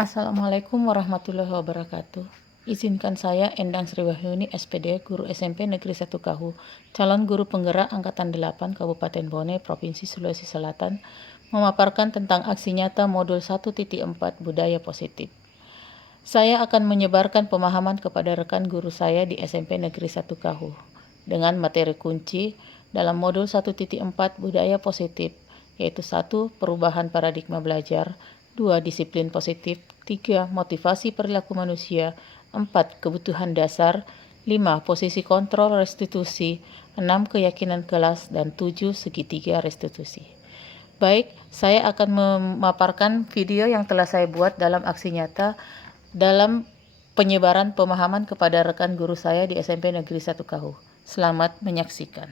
Assalamualaikum warahmatullahi wabarakatuh. Izinkan saya Endang Sriwahyuni SPD, Guru SMP Negeri 1 Kahu, calon guru penggerak Angkatan 8 Kabupaten Bone, Provinsi Sulawesi Selatan, memaparkan tentang aksi nyata modul 1.4 Budaya Positif. Saya akan menyebarkan pemahaman kepada rekan guru saya di SMP Negeri 1 Kahu dengan materi kunci dalam modul 1.4 Budaya Positif, yaitu 1. Perubahan paradigma belajar, 2. Disiplin positif, 3. Motivasi perilaku manusia, 4. Kebutuhan dasar, 5. Posisi kontrol restitusi, 6. Keyakinan kelas, dan 7. Segitiga restitusi. Baik, saya akan memaparkan video yang telah saya buat dalam aksi nyata dalam penyebaran pemahaman kepada rekan guru saya di SMP Negeri 1 Kahu. Selamat menyaksikan.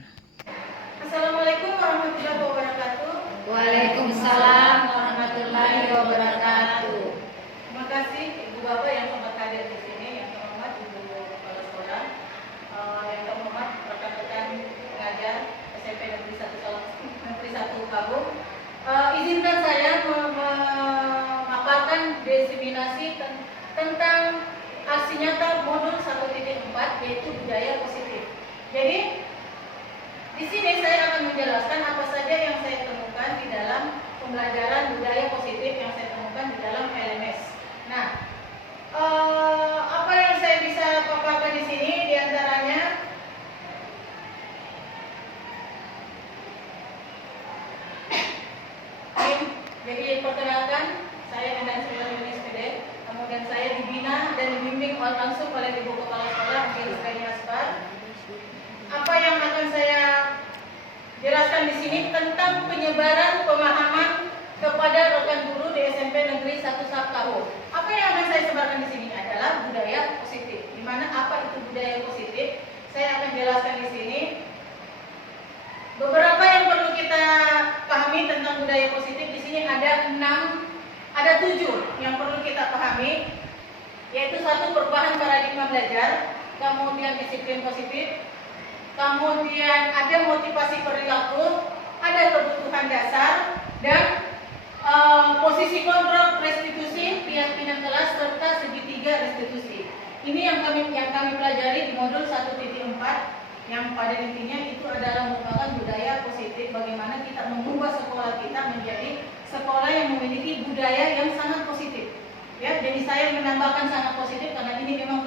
Assalamualaikum warahmatullahi wabarakatuh. Waalaikumsalam warahmatullahi wabarakatuh. Terima kasih Ibu Bapak yang sempat hadir di sini, yang terhormat Ibu Kepala Sekolah, yang terhormat rekan-rekan pengajar SMP Negeri 1 Kabupaten. Izinkan saya memaparkan diseminasi tentang aksi nyata modul 1.4 yaitu budaya positif. Jadi di sini saya akan menjelaskan apa saja yang saya temukan di dalam pembelajaran budaya positif yang saya temukan di dalam LMS. Nah, apa yang saya bisa paparkan di sini diantaranya jadi perkenalkan, saya Endang Sriwahyuni SPD, kemudian saya dibina dan dibimbing langsung oleh Ibu Kepala Sekolah Rizkani Asfar. Apa yang akan saya jelaskan di sini tentang penyebaran pemahaman kepada rekan guru di SMP Negeri 1 Kahu. Apa yang akan saya sebarkan di sini adalah budaya positif. Di mana apa itu budaya positif? Saya akan jelaskan di sini. Beberapa yang perlu kita pahami tentang budaya positif di sini ada 7 yang perlu kita pahami, yaitu 1. Perubahan paradigma belajar, kemudian disiplin positif, kemudian ada motivasi perilaku, ada kebutuhan dasar, dan posisi kontrol restitusi, keyakinan kelas, serta segitiga restitusi. Ini yang kami pelajari di modul 1.4, yang pada intinya itu adalah merupakan budaya positif, bagaimana kita mengubah sekolah kita menjadi sekolah yang memiliki budaya yang sangat positif. Ya, jadi saya menambahkan sangat positif karena ini memang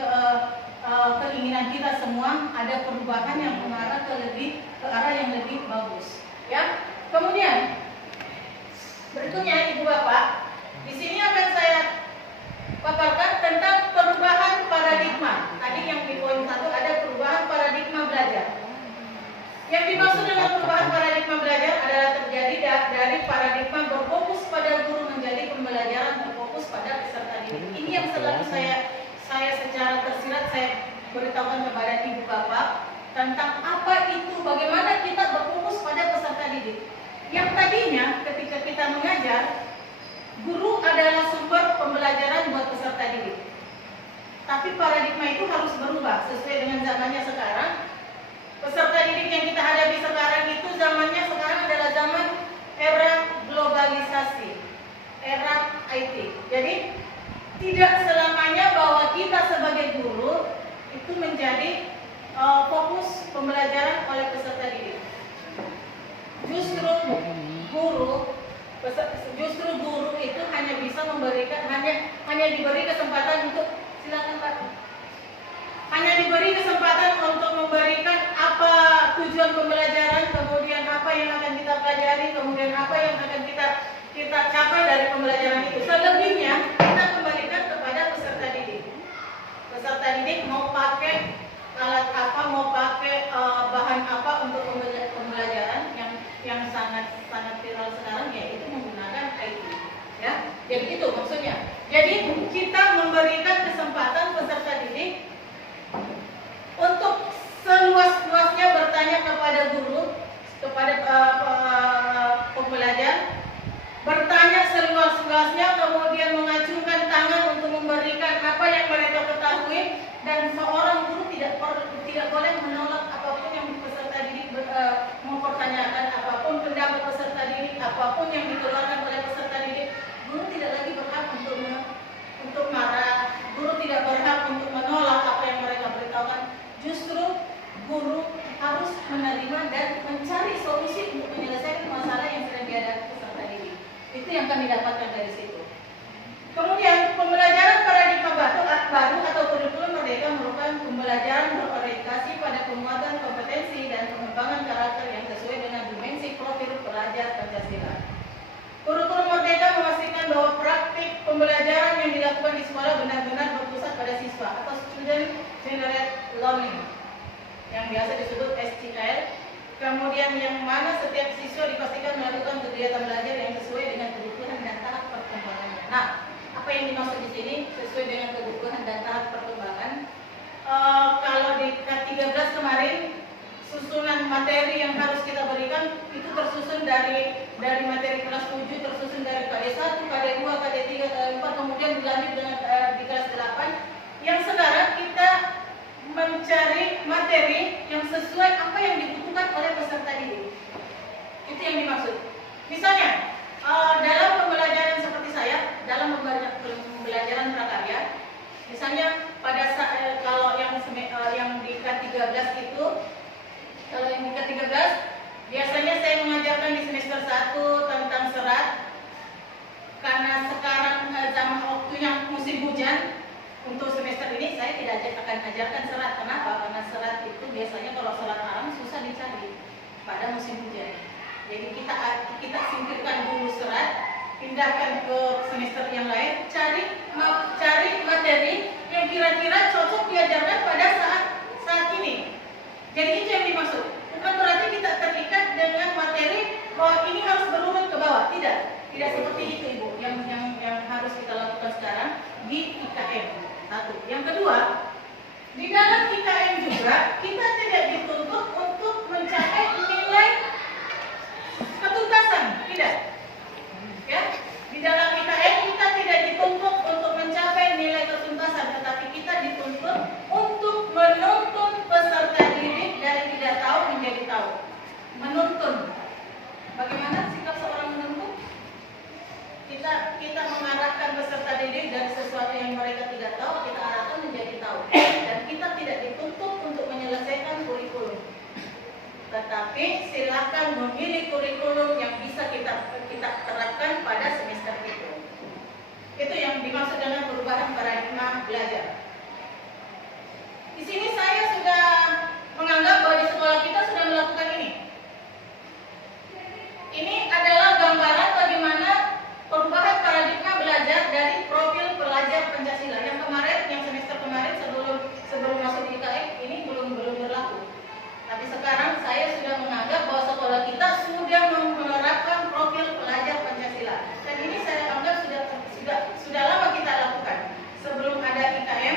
keinginan kita semua ada perubahan yang mengarah ke arah yang lebih bagus. Ya, kemudian berikutnya Ibu Bapak, di sini akan saya paparkan tentang perubahan paradigma. Tadi yang di poin 1 ada perubahan paradigma belajar. Yang dimaksud dengan perubahan paradigma belajar adalah terjadi dari paradigma berfokus pada guru menjadi pembelajaran berfokus pada peserta didik. Ini yang selalu saya secara tersirat saya beritahukan kepada Ibu Bapak tentang apa itu, bagaimana kita berfokus pada peserta didik. Yang tadinya ketika kita mengajar, guru adalah sumber pembelajaran buat peserta didik. Tapi paradigma itu harus berubah sesuai dengan zamannya sekarang. Peserta didik yang kita hadapi sekarang itu zamannya sekarang adalah zaman era globalisasi, era IT. Jadi tidak selamanya bahwa kita sebagai guru itu menjadi fokus pembelajaran oleh peserta didik. Justru guru itu hanya bisa memberikan hanya diberi kesempatan untuk silakan Pak. Hanya diberi kesempatan untuk memberikan apa tujuan pembelajaran, kemudian apa yang akan kita pelajari, kemudian apa yang akan kita capai dari pembelajaran itu. Selebihnya kita kembalikan kepada peserta didik. Peserta didik mau pakai alat apa, mau pakai bahan apa untuk pembelajaran yang sangat viral sekarang, yaitu menggunakan IT. Ya, jadi itu maksudnya. Jadi kita memberikan kesempatan peserta didik untuk seluas-luasnya bertanya kepada guru, kepada pembelajar, bertanya seluas-luasnya, kemudian mengacungkan tangan untuk memberikan apa yang mereka ketahui, dan seorang guru tidak boleh menolak apapun yang peserta didik mempertanyakan, apapun pendapat peserta didik, apapun yang dikeluarkan oleh peserta didik. Guru tidak lagi berhak untuk yang kami dapatkan dari situ. Kemudian pembelajaran paradigma baru atau kurikulum merdeka merupakan pembelajaran berorientasi pada penguatan kompetensi dan pengembangan karakter yang sesuai dengan dimensi profil pelajar Pancasila. Kurikulum merdeka memastikan bahwa praktik pembelajaran yang dilakukan di sekolah benar-benar berpusat pada siswa atau student centered learning yang biasa disebut SCL. Kemudian yang mana setiap siswa dipastikan melakukan kegiatan belajar yang sesuai dengan kebutuhan dan tahap perkembangannya. Nah, apa yang dimaksud di sini sesuai dengan kebutuhan dan tahap perkembangan? Kalau di K13 kemarin susunan materi yang harus kita berikan itu tersusun dari materi kelas 7, tersusun dari KD1, KD2, KD3, KD4, kemudian dilanjut dengan di kelas 8. Yang sekarang kita mencari materi yang sesuai apa yang dibutuhkan oleh peserta didik. Itu yang dimaksud. Misalnya dalam pembelajaran seperti saya, dalam pembelajaran prakarya, misalnya pada saat kalau yang di K13 itu, kalau yang di K13 biasanya saya mengajarkan di semester 1 tentang serat. Karena sekarang zaman waktu yang musim hujan, untuk semester ini saya tidak akan ajarkan serat. Kenapa? Karena serat itu biasanya kalau serat alam susah dicari pada musim hujan. Jadi kita singkirkan dulu serat, pindahkan ke semester yang lain, cari materi yang kira-kira cocok diajarkan pada saat ini. Jadi itu yang dimaksud. Bukan berarti kita terikat dengan materi bahwa ini harus berurut ke bawah. Tidak seperti itu, Ibu. Yang harus kita lakukan sekarang di IKM. Satu. Yang kedua, di dalam IKM juga kita tidak dituntut untuk mencapai nilai ketuntasan, tidak. Ya, di dalam IKM kita tidak dituntut untuk mencapai nilai ketuntasan, tetapi kita dituntut untuk menuntun peserta didik dari tidak tahu menjadi tahu. Menuntun. Bagaimana sikap seorang menuntun? Kita mengarahkan peserta didik dari sesuatu yang mereka tidak tahu, kita arahkan menjadi tahu. Dan kita tidak dituntut untuk menyelesaikan kurikulum. Tetapi silakan memilih kurikulum yang bisa kita terapkan pada semester itu. Itu yang dimaksud dengan perubahan paradigma belajar. Di sini saya sudah menganggap bahwa di sekolah kita sudah melakukan ini. Ini adalah gambaran bagaimana perubahan paradigma belajar dari profil pelajar Pancasila. Yang kemarin, yang semester kemarin sebelum masuk di IKM ini belum berlaku. Tapi sekarang saya sudah menganggap bahwa sekolah kita sudah menerapkan profil pelajar Pancasila. Dan ini saya anggap sudah lama kita lakukan. Sebelum ada IKM,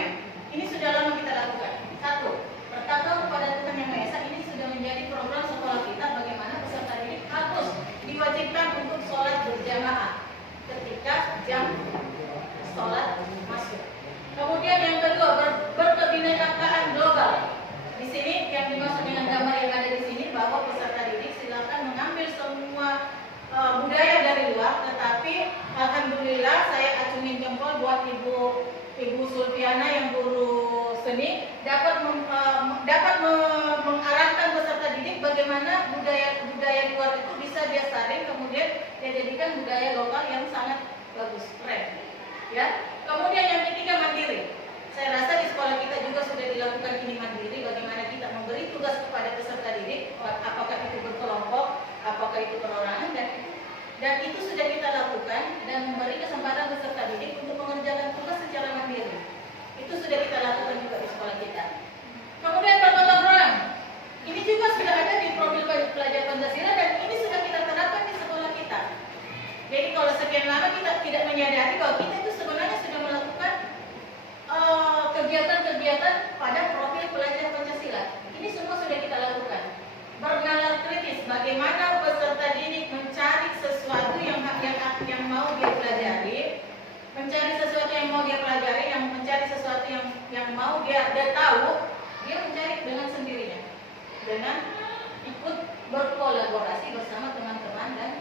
ini sudah lama kita lakukan. Satu, bertakwa kepada Tuhan Yang Maha Esa, ini sudah menjadi program sekolah kita bagaimana peserta didik harus diwajibkan untuk sholat berjamaah ketika jam sholat masuk. Kemudian yang kedua, berkebinekaan global. Di sini yang dimaksud dengan gambar yang ada di sini bahwa peserta didik silakan mengambil semua budaya dari luar, tetapi alhamdulillah saya acungin jempol buat Ibu Sulfiana yang guru seni dapat mengarahkan peserta didik bagaimana budaya luar itu bisa dia saring, kemudian dia jadikan budaya lokal yang sangat bagus, keren. Ya. Kemudian yang ketiga, mandiri. Saya rasa di sekolah kita juga sudah dilakukan ini mandiri, bagaimana kita memberi tugas kepada peserta didik, apakah itu berkelompok, apakah itu perorangan, dan itu sudah kita lakukan dan memberi kesempatan peserta didik untuk mengerjakan tugas secara mandiri. Itu sudah kita lakukan juga di sekolah kita. Kemudian bergotong royong. Ini juga sudah ada di profil pelajar Pancasila dan ini sudah kita terapkan di sekolah kita. Jadi kalau sekian lama kita tidak menyadari bahwa kita itu sebenarnya sudah melakukan kegiatan-kegiatan pada profil pelajar Pancasila. Ini semua sudah kita lakukan. Bernalar kritis, bagaimana peserta didik mencari sesuatu yang mau dia pelajari, mencari sesuatu yang mau dia pelajari, yang mencari sesuatu yang mau dia tahu, dia mencari dengan sendirinya, dengan ikut berkolaborasi bersama teman-teman dan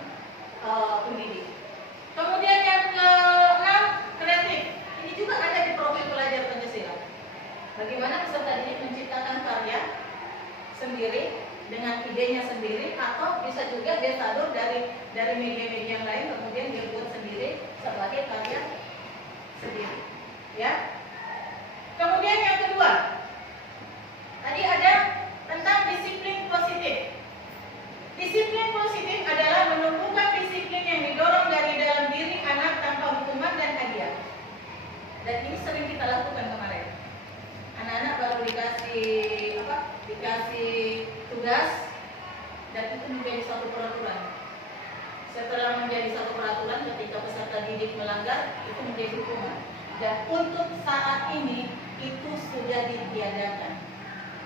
pendidik. Kemudian yang ke-6, kreatif. Ini juga ada di profil pelajar Pancasila. Bagaimana peserta didik menciptakan karya sendiri dengan idenya sendiri, atau bisa juga dia sadur dari media-media yang lain, kemudian dia buat sendiri sebagai karya sendiri. Ya. Kemudian yang kedua, tadi ada tentang disiplin positif. Disiplin positif adalah menumbuhkan disiplin yang didorong dari dalam diri anak tanpa hukuman dan hadiah. Dan ini sering kita lakukan kemarin. Anak-anak baru dikasih tugas, dan itu menjadi satu peraturan. Setelah menjadi satu peraturan, ketika peserta didik melanggar, itu menjadi hukuman. Dan untuk saat ini itu sudah ditiadakan.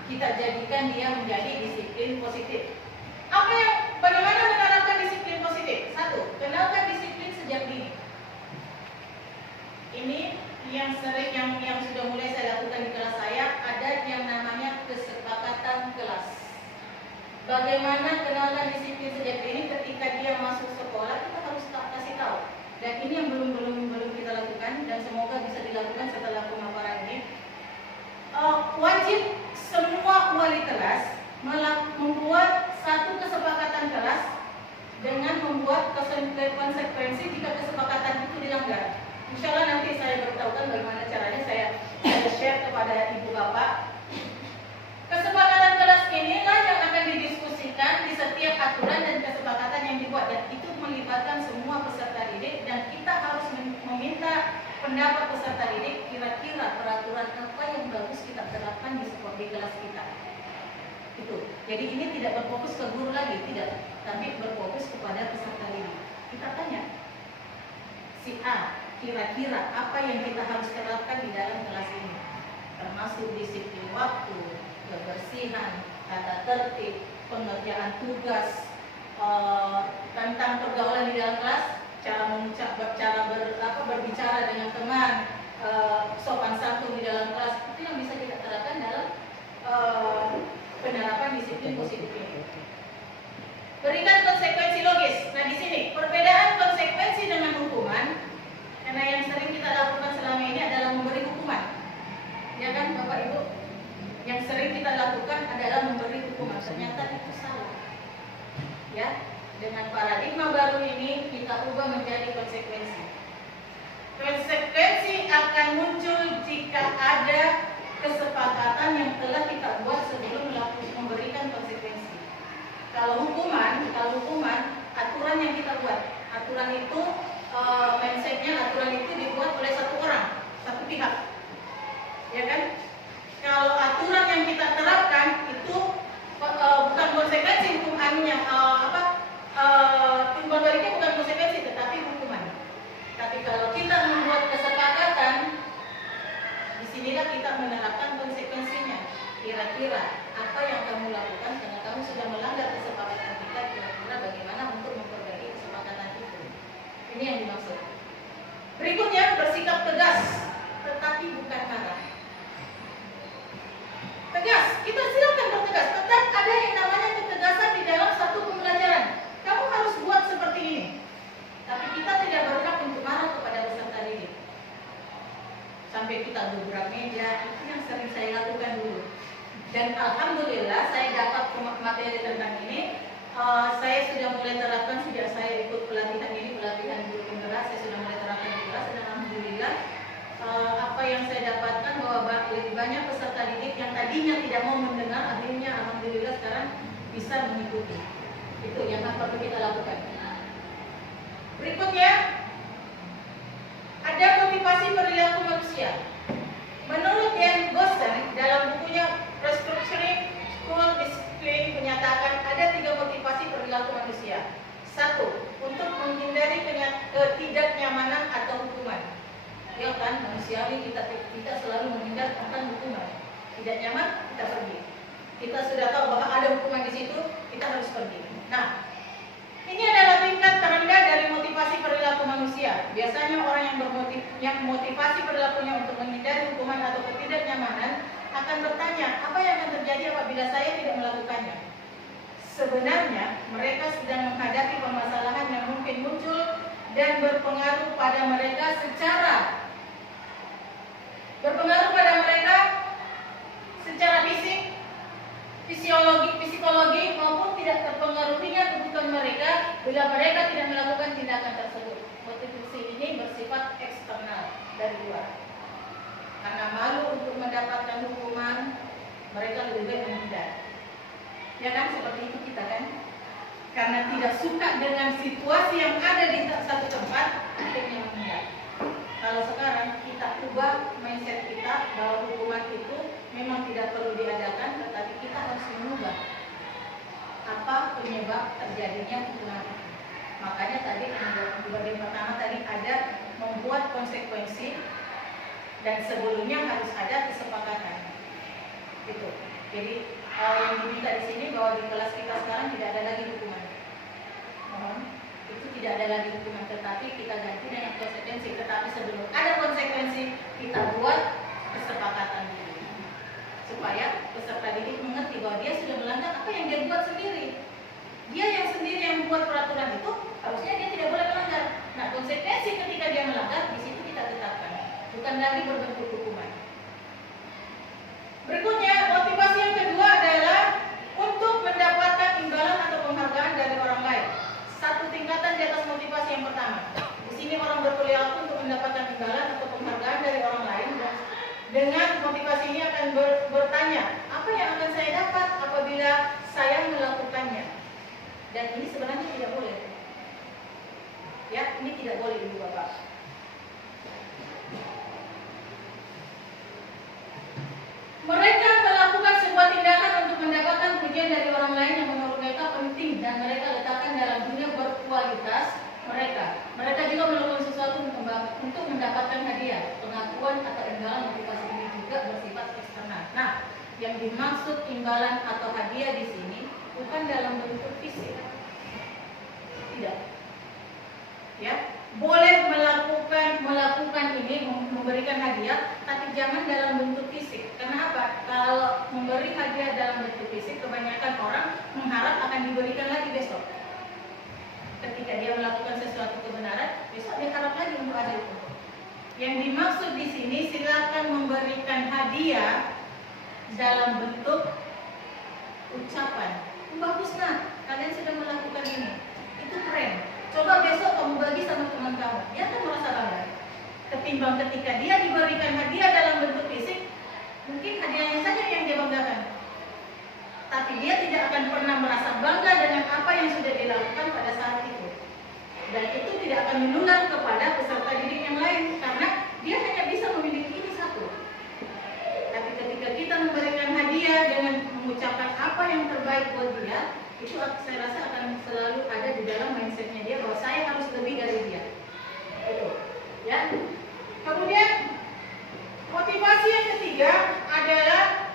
Kita jadikan dia menjadi disiplin positif. Bagaimana menerapkan disiplin positif? Satu, kenalkan disiplin sejak dini. Ini yang sering yang sudah mulai saya lakukan di kelas saya, ada yang namanya kesepakatan kelas. Bagaimana kenalkan disiplin sejak dini? Ketika dia masuk sekolah, kita harus kasih tahu. Dan ini yang belum kita lakukan, dan semoga bisa dilakukan setelah pemaparan ini. Wajib semua wali kelas membuat satu kesepakatan kelas dengan membuat konsekuensi jika kesepakatan itu dilanggar. Insya Allah nanti saya beritahukan bagaimana caranya, saya share kepada ibu bapak. Kesepakatan kelas inilah yang akan didiskusikan di setiap aturan dan kesepakatan yang dibuat, dan itu melibatkan semua peserta didik, dan kita harus meminta pendapat peserta didik kira-kira peraturan apa yang bagus kita terapkan di kelas kita. Itu. Jadi ini tidak berfokus ke guru lagi, tidak, tapi berfokus kepada peserta didik. Kita tanya, si A, kira-kira apa yang kita harus terapkan di dalam kelas ini, termasuk disiplin waktu, kebersihan, tata tertib, pengerjaan tugas, tentang pergaulan di dalam kelas, cara berbicara dengan teman, sopan santun di dalam kelas, itu yang bisa kita terapkan dalam penerapan disiplin positif ini. Berikan konsekuensi logis. Nah, di sini perbedaan konsekuensi dengan hukuman, karena yang sering kita lakukan selama ini adalah memberi hukuman, ya kan Bapak Ibu? Yang sering kita lakukan adalah memberi hukuman. Ternyata itu salah. Ya, dengan paradigma baru ini kita ubah menjadi konsekuensi. Konsekuensi akan muncul jika ada kesepakatan yang telah kita buat sebelum memberikan konsekuensi. Kalau hukuman, aturan yang kita buat, aturan itu mindsetnya, aturan itu dibuat oleh satu orang, satu pihak, ya kan? Kalau aturan yang kita terapkan itu bukan konsekuensi hukumannya, timbal baliknya bukan konsekuensi, tetapi hukuman. Tapi kalau kita membuat kesepakatan, disinilah kita menerapkan konsekuensinya. Kira-kira apa yang kamu lakukan karena kamu sudah melanggar kesepakatan kita, kira-kira bagaimana untuk memperbaiki kesepakatan itu. Ini yang dimaksud. Berikutnya, bersikap tegas, tetapi bukan marah. Tegas, kita silakan bertegas. Tetap ada yang namanya ketegasan di dalam satu pembelajaran. Kamu harus buat seperti ini. Tapi kita tidak berhak untuk marah kepada peserta didik. Sampai kita gebrak meja, itu yang sering saya lakukan dulu. Dan alhamdulillah saya dapat materi tentang ini. Saya sudah mulai terapkan sejak saya ikut pelatihan ini, pelatihan guru penggerak. Saya sudah mulai terapkan di kelas, dan alhamdulillah apa yang saya dapatkan bahwa lebih banyak peserta didik yang tadinya tidak mau mendengar, akhirnya alhamdulillah sekarang bisa mengikuti. Itu yang perlu kita lakukan. Berikutnya, ada motivasi perilaku manusia. Menurut Ian Gossen dalam bukunya Restructuring School Discipline menyatakan ada 3 motivasi perilaku manusia. 1. Untuk menghindari ketidaknyamanan atau hukuman. Ya kan, manusiawi kita selalu menghindar akan hukuman. Tidak nyaman, kita pergi. Kita sudah tahu bahwa ada hukuman di situ, kita harus pergi. Nah, ini adalah tingkat terendah dari motivasi perilaku manusia. Biasanya orang yang motivasi perilakunya untuk menghindari hukuman atau ketidaknyamanan akan bertanya, apa yang akan terjadi apabila saya tidak melakukannya? Sebenarnya mereka sedang menghadapi permasalahan yang mungkin muncul dan berpengaruh pada mereka secara fisik, psikologi maupun tidak terpengaruhinya kebutuhan mereka bila mereka tidak melakukan tindakan tersebut. Motivasi ini bersifat eksternal dari luar. Karena malu untuk mendapatkan hukuman, mereka lebih baik menghindar. Ya kan, seperti itu kita kan? Karena tidak suka dengan situasi yang ada di satu tempat, akhirnya menghindar. Kalau sekarang kita ubah mindset kita bahwa hukuman itu memang tidak perlu diadakan, tetapi kita harus mengubah apa penyebab terjadinya hukuman itu. Makanya tadi di bagian pertama tadi ada membuat konsekuensi, dan sebelumnya harus ada kesepakatan. Gitu. Jadi yang diminta di sini bahwa di kelas kita sekarang tidak ada lagi hukuman. Mohon, itu tidak ada lagi hukuman, tetapi kita ganti dengan konsekuensi. Tetapi sebelum ada konsekuensi, kita buat kesepakatan dulu, supaya peserta didik mengerti bahwa dia sudah melanggar apa yang dia buat sendiri. Dia yang sendiri yang membuat peraturan itu, harusnya dia tidak boleh melanggar. Nah, konsekuensi ketika dia melanggar, di situ kita tetapkan, bukan lagi berbentuk hukuman. Berikutnya, motivasi yang kedua adalah untuk mendapatkan imbalan atau penghargaan dari orang lain. Satu tingkatan di atas motivasi yang pertama. Di sini orang berperilaku untuk mendapatkan imbalan atau penghargaan dari orang lain. Dengan motivasi ini akan bertanya, apa yang akan saya dapat apabila saya melakukannya? Dan ini sebenarnya tidak boleh. Ya, ini tidak boleh Ibu Bapak. Mereka melakukan sebuah tindakan untuk mendapatkan pujian dari orang lain yang menurut mereka penting dan mereka letakkan dalam dunia berkualitas mereka. Mereka juga melakukan sesuatu untuk mendapatkan hadiah, pengakuan atau imbalan. Motivasi ini juga bersifat eksternal. Nah, yang dimaksud imbalan atau hadiah di sini bukan dalam bentuk fisik. Tidak. Ya, boleh melakukan ini, memberikan hadiah, tapi jangan dalam bentuk fisik. Kenapa? Kalau memberi hadiah dalam bentuk fisik, kebanyakan orang mengharap akan diberikan lagi besok. Ketika dia melakukan sesuatu kebenaran, besok dia harap lagi untuk ada itu. Yang dimaksud di sini, silakan memberikan hadiah dalam bentuk ucapan. Bagus nak, kalian sudah melakukan ini. Itu keren. Coba besok kamu bagi sama teman kamu. Dia akan merasa bangga. Ketimbang ketika dia diberikan hadiah dalam bentuk fisik, mungkin hadiahnya saja yang dia banggakan. Tapi dia tidak akan pernah merasa bangga dengan apa yang sudah dilakukan pada saat itu. Dan itu tidak akan menular kepada peserta didik yang lain, karena dia hanya bisa memiliki ini satu. Tapi ketika kita memberikan hadiah dengan mengucapkan apa yang terbaik buat dia, itu saya rasa akan selalu ada di dalam mindsetnya dia bahwa saya harus lebih dari dia. Itu, ya. Kemudian motivasi yang ketiga adalah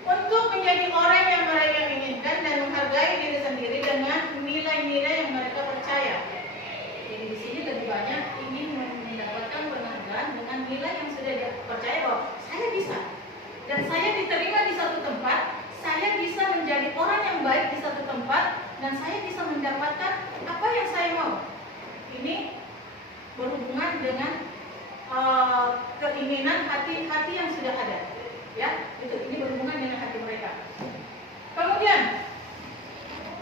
untuk menjadi orang yang mereka inginkan dan menghargai diri sendiri dengan nilai-nilai yang mereka percaya. Jadi di sini lebih banyak ingin mendapatkan penghargaan dengan nilai yang sudah dia percaya bahwa saya bisa dan saya diterima di satu tempat, saya bisa menjadi orang yang baik di satu tempat, dan saya bisa mendapatkan apa yang saya mau. Ini berhubungan dengan keinginan hati yang sudah ada. Ya, ini berhubungan dengan hati mereka. Kemudian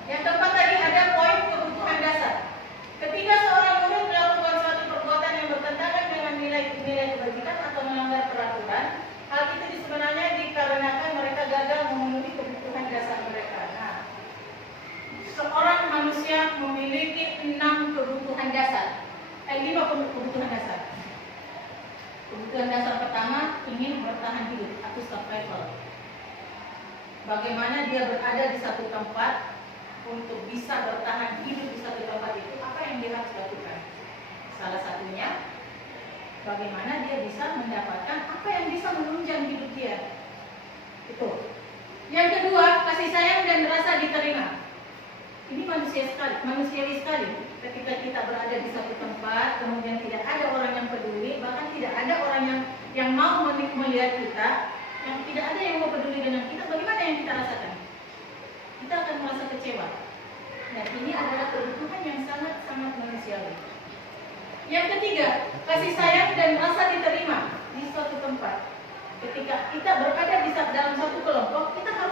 yang keempat tadi ada poin kebutuhan dasar. Ketika seorang murid melakukan suatu perbuatan yang bertentangan dengan nilai-nilai kebajikan atau melanggar peraturan, hal itu sebenarnya dikarenakan mereka gagal memenuhi kebutuhan dasar mereka. Nah, seorang manusia memiliki 6 kebutuhan dasar. 5 kebutuhan dasar. Kebutuhan dasar pertama, ingin bertahan hidup atau survival. Bagaimana dia berada di satu tempat untuk bisa bertahan hidup di satu tempat itu, apa yang dia harus lakukan? Salah satunya, bagaimana dia bisa mendapatkan apa yang bisa menunjang hidup dia. Itu. Yang kedua, kasih sayang dan rasa diterima. Ini manusiawi sekali. Ketika kita berada di satu tempat, kemudian tidak ada orang yang peduli, bahkan tidak ada orang yang mau melihat kita, yang tidak ada yang mau peduli dengan kita, bagaimana yang kita rasakan? Kita akan merasa kecewa. Nah, ini adalah kebutuhan yang sangat-sangat manusiawi. Yang ketiga, kasih sayang dan rasa diterima di suatu tempat. Ketika kita berada di dalam satu kelompok, kita harus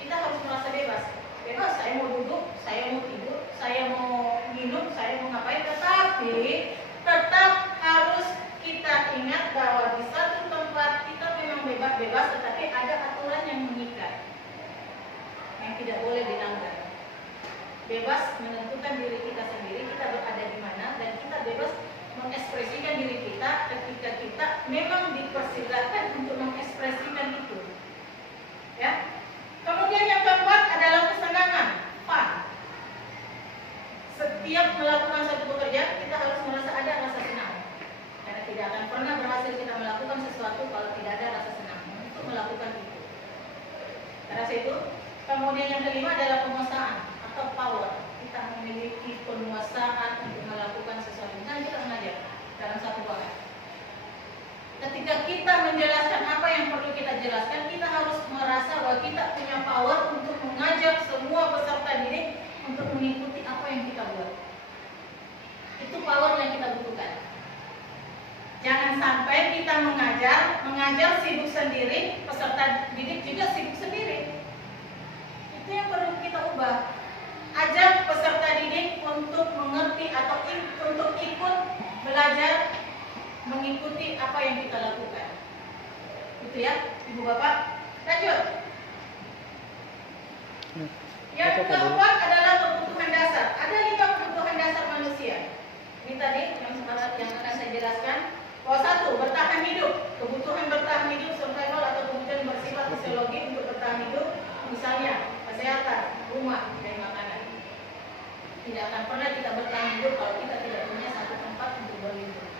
Kita harus merasa bebas. Bebas, saya mau duduk, saya mau tidur, saya mau minum, saya mau ngapain, tetapi tetap harus kita ingat bahwa di satu tempat kita memang bebas, tetapi ada aturan yang mengikat, yang tidak boleh dilanggar. Bebas menentukan diri kita sendiri, kita berada di mana, dan kita bebas mengekspresikan diri kita ketika kita memang dipersilakan untuk mengekspresikan itu. Ya. Kemudian yang keempat adalah kesenangan, fun. Setiap melakukan satu pekerjaan kita harus merasa ada rasa senang. Karena tidak akan pernah berhasil kita melakukan sesuatu kalau tidak ada rasa senang untuk melakukan itu. Karena itu, kemudian yang kelima adalah penguasaan atau power. Kita memiliki penguasaan untuk melakukan sesuatu. Misalnya kita mengajar dalam satu bahan. Ketika kita menjelaskan apa yang perlu kita jelaskan, kita harus merasa bahwa kita punya power untuk mengajak semua peserta didik untuk mengikuti apa yang kita buat. Itu power yang kita butuhkan. Jangan sampai kita mengajar sibuk sendiri, peserta didik juga sibuk sendiri. Itu yang perlu kita ubah. Ajak peserta didik untuk mengerti atau untuk ikut belajar, mengikuti apa yang kita lakukan. Itu ya, Ibu Bapak. Lanjut. Yang keempat adalah kebutuhan dasar. Ada 5 kebutuhan dasar manusia. Ini tadi yang akan saya jelaskan. Bahwa 1, bertahan hidup. Kebutuhan bertahan hidup, survival atau kebutuhan bersifat fisiologi untuk bertahan hidup. Misalnya kesehatan, rumah, dan makanan. Tidak akan pernah kita bertahan hidup kalau kita tidak punya satu tempat untuk berlindung.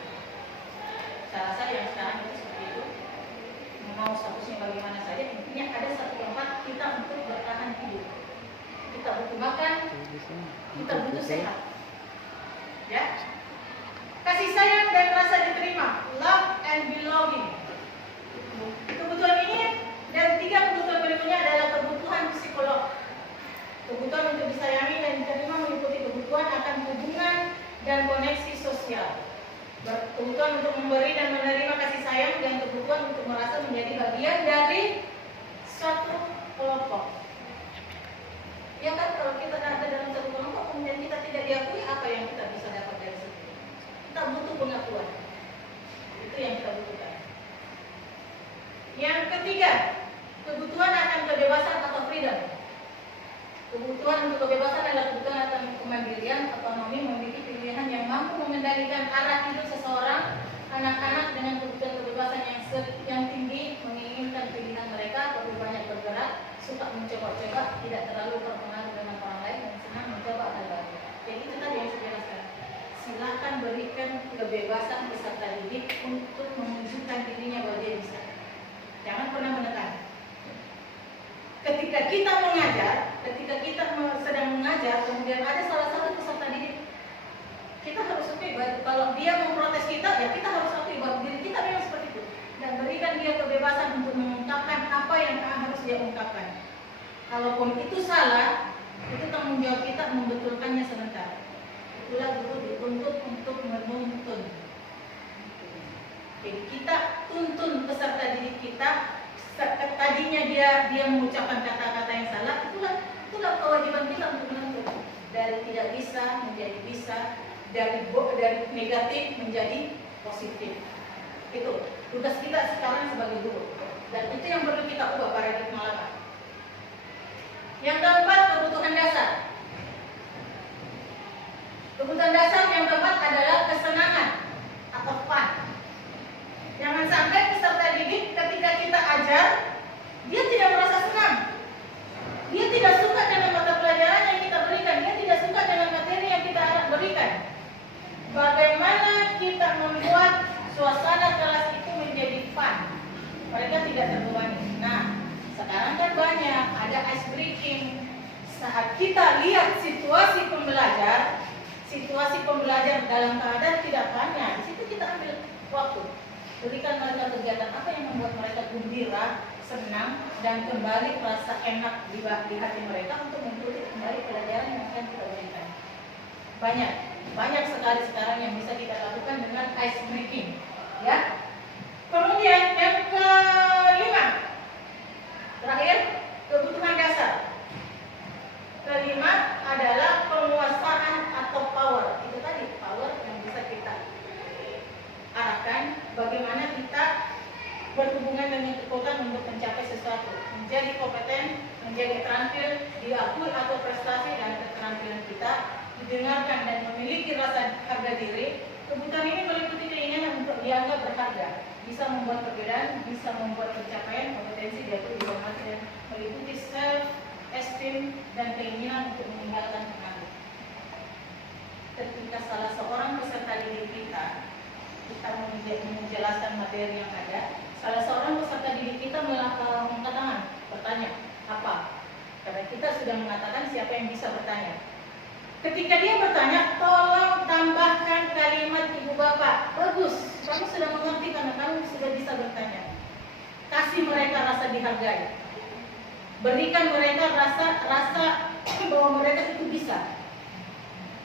Saya rasa yang sekarang itu seperti itu. Mau statusnya bagaimana saja, intinya ada satu tempat kita untuk bertahan hidup. Kita butuh makan, kita butuh sehat. Ya. Kasih sayang dan rasa diterima, love and belonging. Kebutuhan ini dan 3 kebutuhan berikutnya adalah kebutuhan psikolog. Kebutuhan untuk disayangi dan diterima meliputi kebutuhan akan hubungan dan koneksi sosial. Kebutuhan untuk memberi dan menerima kasih sayang dan kebutuhan untuk merasa menjadi bagian dari suatu kelompok. Ya kan, kalau kita ada dalam satu kelompok kemudian kita tidak diakui, apa yang kita bisa dapat dari situ? Kita butuh pengakuan. Itu yang kita butuhkan. Yang ketiga, kebutuhan akan kebebasan atau freedom. Kebutuhan untuk kebebasan adalah kebutuhan akan kemandirian, otonomi, memiliki pilihan yang mampu mengendalikan arah hidup seseorang. Anak-anak dengan kebutuhan kebebasan yang tinggi menginginkan pilihan mereka, lebih banyak bergerak, suka mencoba-coba, tidak terlalu terpengaruh dengan orang lain, dan senang mencoba hal baru. Jadi itu tadi yang saya jelaskan. Silakan berikan kebebasan peserta didik untuk menunjukkan dirinya bahwa dia bisa. Jangan pernah menekan. Ketika kita mengajar, ketika kita sedang mengajar, kemudian ada salah satu peserta didik, kita harus akui bahwa kalau dia memprotes kita, ya kita harus akui bahwa diri kita memang seperti itu, dan berikan dia kebebasan untuk mengungkapkan apa yang harus dia ungkapkan. Kalaupun itu salah, itu tanggung jawab kita membetulkannya sebentar. Itulah guru dituntut untuk menuntun. Jadi kita tuntun peserta didik kita. Tadinya dia mengucapkan kata-kata yang salah, itulah kewajiban kita untuk menuntut. Dari tidak bisa menjadi bisa, dari negatif menjadi positif. Itu tugas kita sekarang sebagai guru, dan itu yang perlu kita ubah paradigma lama. Yang keempat, kebutuhan dasar. Kebutuhan dasar yang keempat adalah kesenangan atau fun. Jangan sampai peserta didik ketika kita ajar, dia tidak merasa senang. Dia tidak suka dengan mata pelajaran yang kita berikan. Dia tidak suka dengan materi yang kita berikan. Bagaimana kita membuat suasana kelas itu menjadi fun? Mereka tidak terbebani. Nah, sekarang kan banyak, ada ice breaking. Saat kita lihat situasi pembelajar dalam keadaan tidak banyak, di situ kita ambil waktu. Berikan mereka kegiatan apa yang membuat mereka gembira, senang, dan kembali merasa enak di hati mereka untuk mengikuti kembali pelajaran yang akan kita berikan. Banyak sekali sekarang yang bisa kita lakukan dengan ice breaking, ya. Kemudian yang kelima, terakhir, menjadi terampil, diakui atau prestasi dan keterampilan kita, didengarkan dan memiliki rasa harga diri. Kebutuhan ini meliputi keinginan untuk dianggap berharga, bisa membuat perbedaan, bisa membuat pencapaian, kompetensi diatur, dihormati, dan meliputi self-esteem dan keinginan untuk meninggalkan pengaruh. Ketika salah seorang peserta didik kita menjelaskan materi yang ada, salah seorang peserta didik kita mengangkat tangan, bertanya, apa? Karena kita sudah mengatakan siapa yang bisa bertanya. Ketika dia bertanya, tolong tambahkan kalimat ibu bapak. Bagus, kamu sudah mengerti karena kamu sudah bisa bertanya. Kasih mereka rasa dihargai. Berikan mereka rasa bahwa mereka itu bisa.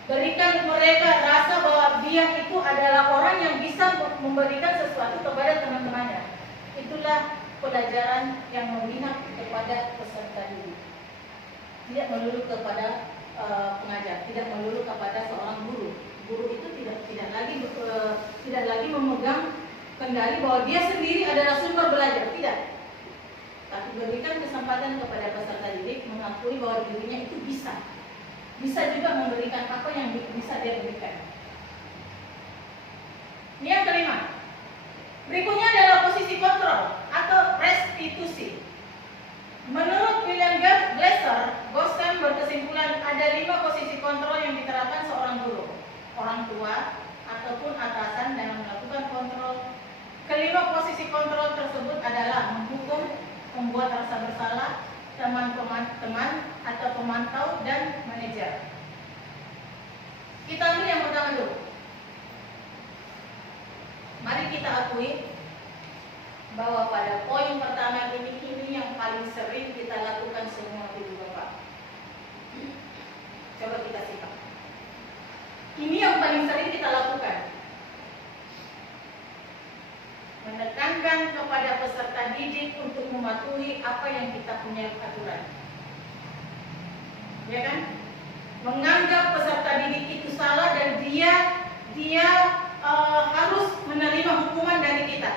Berikan mereka rasa bahwa dia itu adalah orang yang bisa memberikan sesuatu kepada teman-temannya. Itulah pelajaran yang memihak kepada peserta didik. Tidak melulu kepada pengajar, tidak melulu kepada seorang guru. Guru itu tidak lagi memegang kendali bahwa dia sendiri adalah sumber belajar, tidak. Tapi berikan kesempatan kepada peserta didik mengakui bahwa dirinya itu bisa. Bisa juga memberikan apa yang bisa dia berikan. Ini yang kelima. Berikutnya adalah posisi kontrol atau restitusi. Menurut William Glasser, Gossen berkesimpulan ada 5 posisi kontrol yang diterapkan seorang guru, orang tua, ataupun atasan dalam melakukan kontrol. Kelima posisi kontrol tersebut adalah menghukum, membuat rasa bersalah, teman atau pemantau, dan manajer. Kita ambil yang pertama dulu. Mari kita akui bahwa pada poin pertama ini yang paling sering kita lakukan semua ibu bapak. Coba kita simak. Ini yang paling sering kita lakukan. Menekankan kepada peserta didik untuk mematuhi apa yang kita punya aturan. Ya kan? Menganggap peserta didik itu salah dan dia harus menerima hukuman dari kita.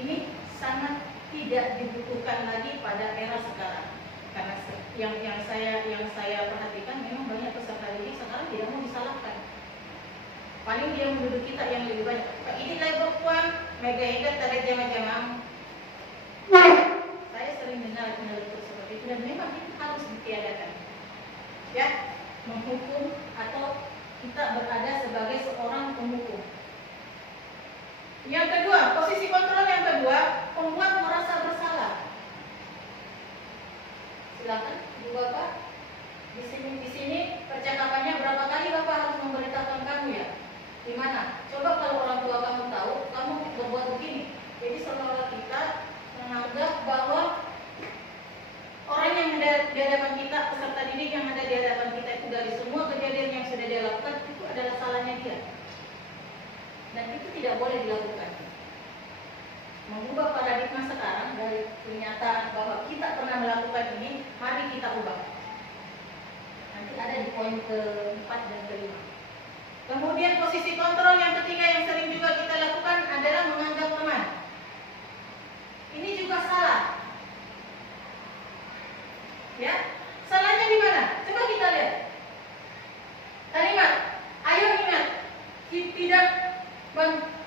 Ini sangat tidak dibutuhkan lagi pada era sekarang. Karena yang saya perhatikan memang banyak peserta didik sekarang tidak mau disalahkan. Paling dia menuduh kita yang lebih banyak. Pak ini lagi berpuang, mega hebat tarik jama-jama. Saya sering dengar penyeletuk seperti itu dan memang itu harus ditiadakan. Ya, menghukum atau kita berada sebagai seorang penghukum. Yang kedua, posisi kontrol yang kedua, membuat merasa bersalah. Silakan, Ibu Bapak. Di sini percakapannya berapa kali Bapak harus memberitahukan kamu ya? Di mana? Coba kalau orang tua kamu tahu, kamu berbuat begini. Jadi seolah-olah kita menganggap bahwa orang yang ada di hadapan kita, peserta didik yang ada di hadapan kita itu dari semua kejadian yang sudah dia lakukan itu adalah salahnya dia. Dan itu tidak boleh dilakukan. Mengubah paradigma sekarang dari pernyataan bahwa kita pernah melakukan ini, mari kita ubah. Nanti ada di poin ke-4 dan ke-5. Kemudian posisi kontrol yang ketiga yang sering juga kita lakukan adalah menganggap teman. Ini juga salah. Ya, salahnya di mana? Coba kita lihat. Kalimat, ayo ingat,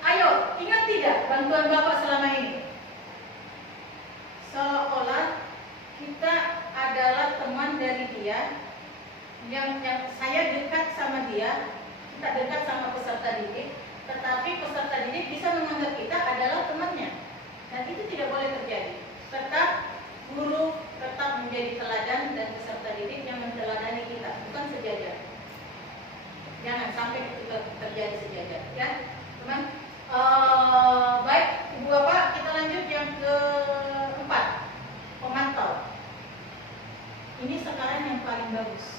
ayo ingat tidak bantuan Bapak selama ini. Seolah-olah kita adalah teman dari dia, yang saya dekat sama dia. Kita dekat sama peserta didik, tetapi peserta didik bisa menganggap kita adalah temannya, dan itu tidak boleh terjadi. Tetap guru tetap menjadi teladan dan peserta didik yang menteladani kita, bukan sejajar. Jangan sampai itu terjadi sejajar, ya teman. Baik, Ibu Bapak, kita lanjut yang ke-4, pemantau. Ini sekarang yang paling bagus.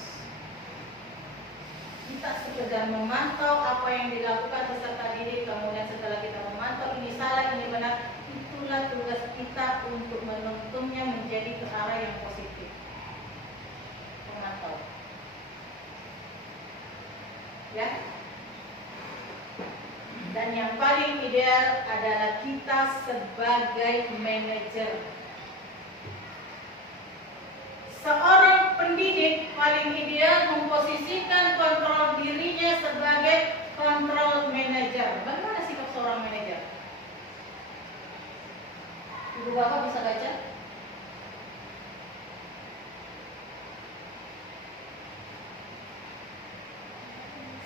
Kita sekedar memantau apa yang dilakukan peserta didik, kemudian setelah kita memantau ini salah, ini benar, itulah tugas kita untuk menuntunnya menjadi ke arah yang positif. Memantau. Ya. Dan yang paling ideal adalah kita sebagai manajer. seorang pendidik paling ideal memposisikan kontrol dirinya sebagai kontrol manajer. Bagaimana sikap seorang manajer? Ibu bapak bisa baca?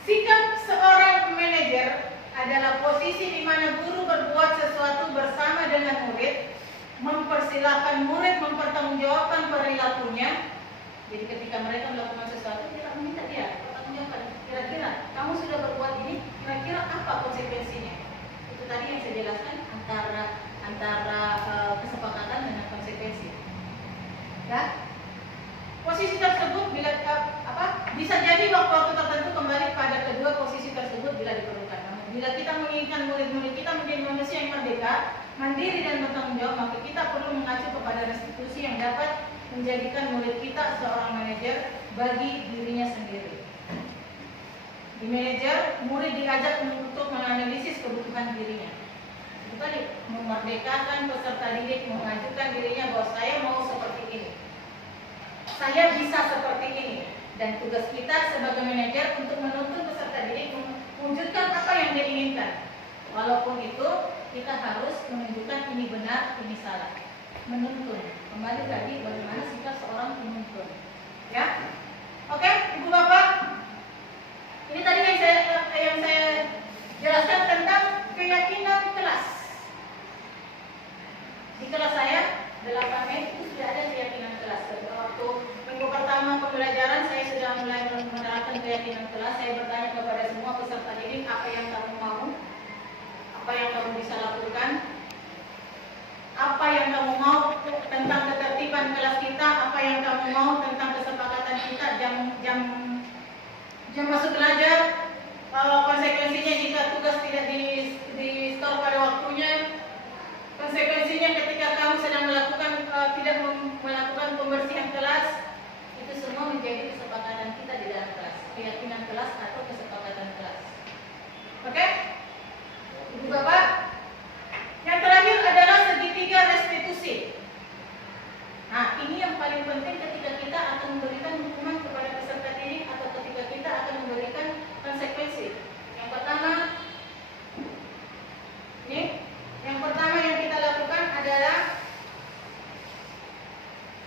Sikap seorang manajer adalah posisi di mana guru berbuat sesuatu bersama dengan murid, mempersilahkan murid mempertanggungjawabkan perilakunya. Jadi ketika mereka melakukan sesuatu, kita meminta dia pertanggungjawabkan. Kira-kira kamu sudah berbuat ini, kira-kira apa konsekuensinya? Itu tadi yang saya jelaskan antara kesepakatan dengan konsekuensi. Ya, posisi tersebut bila bisa jadi waktu tertentu kembali pada kedua posisi tersebut bila diperlukan. Namun, bila kita menginginkan murid-murid kita menjadi manusia yang merdeka, mandiri dan bertanggung jawab, maka kita perlu mengacu kepada restitusi yang dapat menjadikan murid kita seorang manajer bagi dirinya sendiri. Di manajer, murid diajak untuk menganalisis kebutuhan dirinya. Itu tadi, memerdekakan peserta didik, mengajukan dirinya bahwa saya mau seperti ini, saya bisa seperti ini, dan tugas kita sebagai manajer untuk menuntun peserta didik mewujudkan apa yang dia inginkan. Walaupun itu kita harus menunjukkan ini benar, ini salah. Menuntun. Kembali tadi bagaimana sikap seorang penuntun. Ya, oke, ibu bapak. Ini tadi yang saya jelaskan tentang keyakinan kelas. Di kelas saya 8 Mei itu sudah ada keyakinan kelas. Waktu minggu pertama pembelajaran saya sudah mulai menerapkan keyakinan kelas. Saya bertanya kepada semua peserta didik, apa yang kamu mau, apa yang kamu bisa lakukan, apa yang kamu mau tentang ketertiban kelas kita, apa yang kamu mau tentang kesepakatan kita, jam masuk belajar, konsekuensinya jika tugas tidak di store pada waktunya, konsekuensinya ketika kamu sedang tidak melakukan pembersihan kelas. Itu semua menjadi kesepakatan kita di dalam kelas, keyakinan kelas atau kesepakatan kelas. Oke? Ibu bapak, yang terakhir adalah segitiga restitusi. Nah, ini yang paling penting ketika kita akan memberikan hukuman kepada peserta didik atau ketika kita akan memberikan konsekuensi. Yang pertama yang kita lakukan adalah